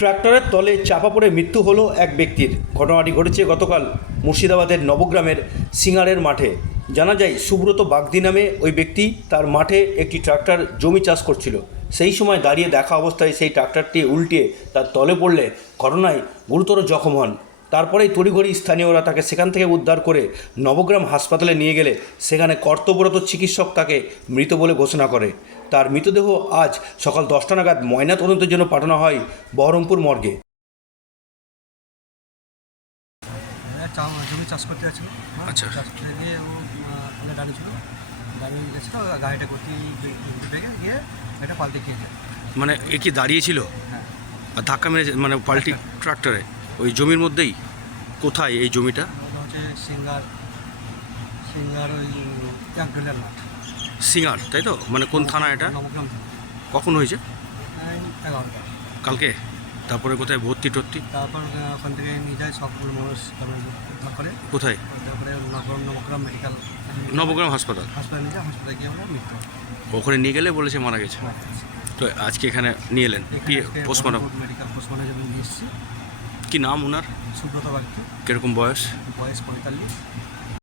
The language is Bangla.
ট্রাক্টরের তলে চাপা পড়ে মৃত্যু হলো এক ব্যক্তির। ঘটনাটি ঘটেছে গতকাল মুর্শিদাবাদের নবগ্রামের সিঙ্গারের মাঠে। জানা যায়, সুব্রত বাগদি নামে ওই ব্যক্তি তার মাঠে একটি ট্রাক্টর জমি চাষ করছিল। সেই সময় দাঁড়িয়ে দেখা অবস্থায় সেই ট্রাক্টরটি উল্টিয়ে তার তলে পড়লে ঘটনায় গুরুতর জখম হন। তারপরেই তড়িঘড়ি স্থানীয়রা তাকে সেখান থেকে উদ্ধার করে নবগ্রাম হাসপাতালে নিয়ে গেলে সেখানে কর্তব্যরত চিকিৎসক তাকে মৃত বলে ঘোষণা করে। তার মৃতদেহ আজ সকাল দশটা নাগাদ ময়নাতদন্তের জন্য পাঠানো হয় বহরমপুর মর্গে। হ্যাঁ, জমি চাষ করতে হ্যাঁ, আচ্ছা। চাষ করতে গিয়ে ও ওখানে দাঁড়িয়েছিল দাঁড়িয়ে গেছিল গাড়িটা গতি বেগে গিয়ে এটা পাল্টে খেয়ে যায়। মানে এ কি দাঁড়িয়েছিল হ্যাঁ। আর ধাক্কা মেরে মানে পাল্টি ট্রাক্টরে? ওই জমির মধ্যেই? কোথায় এই জমিটা? হচ্ছে সিঙ্গার সিঙ্গার ওই এক ডলের সিঙ্গার তাই তো? মানে কোন থানা এটা? নবগ্রাম কখন হয়েছে? এগারোটা। কালকে? তারপরে কোথায় ভর্তি টর্তি? তারপর ওখান থেকে নিয়ে যায় সব মানুষ তারপরে কোথায়? তারপরে নবগ্রাম নবগ্রাম মেডিকেল নবগ্রাম হাসপাতাল? হাসপাতালে নিয়ে হাসপাতালে গিয়ে আমরা মৃত্যু ওখানে নিয়ে গেলে বলেছে মারা গেছে। তো আজকে এখানে নিয়ে এলেন? পোস্টমর্টম মেডিকেল পোস্টমর্টম নিয়ে এসেছি। কি নাম ওনার? সুব্রত বাগদি কীরকম বয়স? বয়স পঁয়তাল্লিশ।